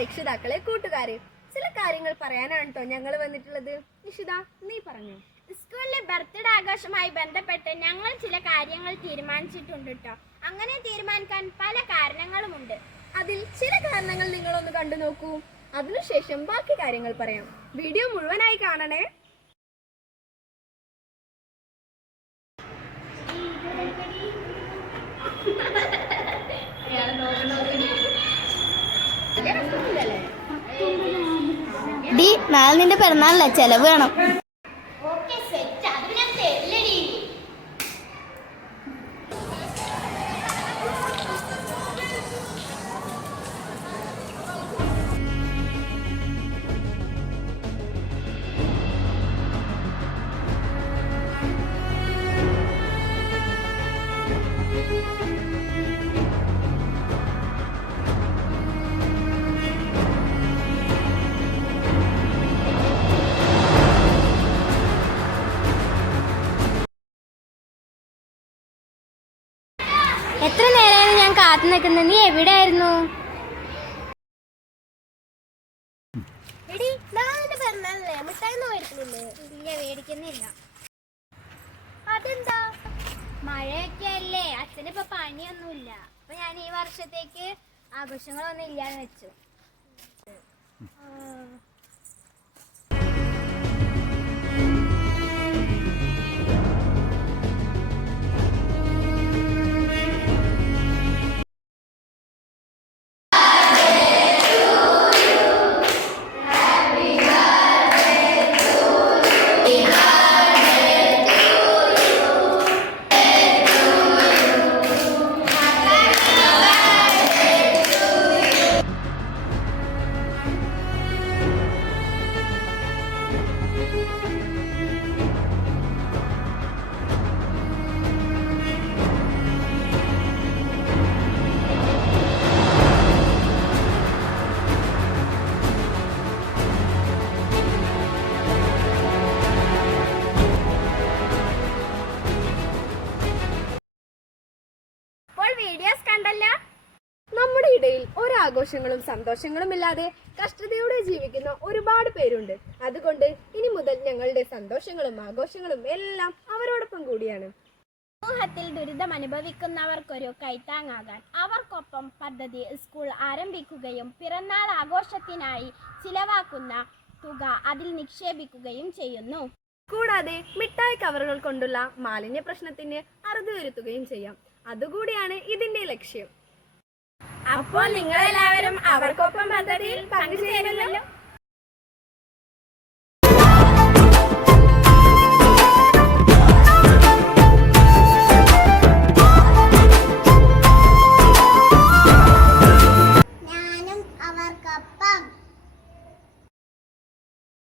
രക്ഷിതാക്കളെ, കൂട്ടുകാരെ, ചില കാര്യങ്ങൾ പറയാനാണ് കേട്ടോ ഞങ്ങൾ വന്നിട്ടുള്ളത്. നിഷിത, നീ പറഞ്ഞു. സ്കൂളിലെ ബർത്ത്ഡേ ആഘോഷവുമായി ബന്ധപ്പെട്ട് ഞങ്ങൾ ചില കാര്യങ്ങൾ തീരുമാനിച്ചിട്ടുണ്ട് കേട്ടോ. അങ്ങനെ തീരുമാനിക്കാൻ പല കാരണങ്ങളുമുണ്ട്. അതിൽ ചില കാരണങ്ങൾ നിങ്ങളൊന്ന് കണ്ടു നോക്കൂ. അതിനുശേഷം ബാക്കി കാര്യങ്ങൾ പറയാം. വീഡിയോ മുഴുവനായി കാണണേ. നാളെ നിന്റെ പിറന്നാളല്ലേ, ചെലവ് വേണം. എത്ര നേരമാണ് ഞാൻ കാത്തു നിൽക്കുന്നത്? നീ എവിടെയായിരുന്നു? ഇല്ല, മേടിക്കുന്നില്ല. അതെന്താ? മഴയൊക്കെ അല്ലേ, അച്ഛനിപ്പോ പണിയൊന്നുമില്ല. അപ്പൊ ഞാൻ ഈ വർഷത്തേക്ക് ആഘോഷങ്ങളൊന്നും ഇല്ലാന്ന് വെച്ചു. വീഡിയോസ് കണ്ടല്ല. നമ്മുടെ ഇടയിൽ ഒരാഘോഷങ്ങളും സന്തോഷങ്ങളും ഇല്ലാതെ കഷ്ടതയോടെ ജീവിക്കുന്ന ഒരുപാട് പേരുണ്ട്. അതുകൊണ്ട് ഇനി മുതൽ ഞങ്ങളുടെ സന്തോഷങ്ങളും ആഘോഷങ്ങളും എല്ലാം അവരോടൊപ്പം കൂടിയാണ്. സമൂഹത്തിൽ ദുരിതം അനുഭവിക്കുന്നവർക്കൊരു കൈത്താങ്ങാകാൻ അവർക്കൊപ്പം പദ്ധതി സ്കൂൾ ആരംഭിക്കുകയും പിറന്നാൾ ആഘോഷത്തിനായി ചിലവാക്കുന്ന തുക അതിൽ നിക്ഷേപിക്കുകയും ചെയ്യുന്നു. കൂടാതെ മിഠായി കവറുകൾ കൊണ്ടുള്ള മാലിന്യ പ്രശ്നത്തിന് അറുതി വരുത്തുകയും ചെയ്യാം. അതുകൂടിയാണ് ഇതിന്റെ ലക്ഷ്യം. അപ്പോൾ നിങ്ങളെല്ലാവരും അവർക്കൊപ്പം പദ്ധതിയിൽ പങ്കുചേരുമല്ലോ.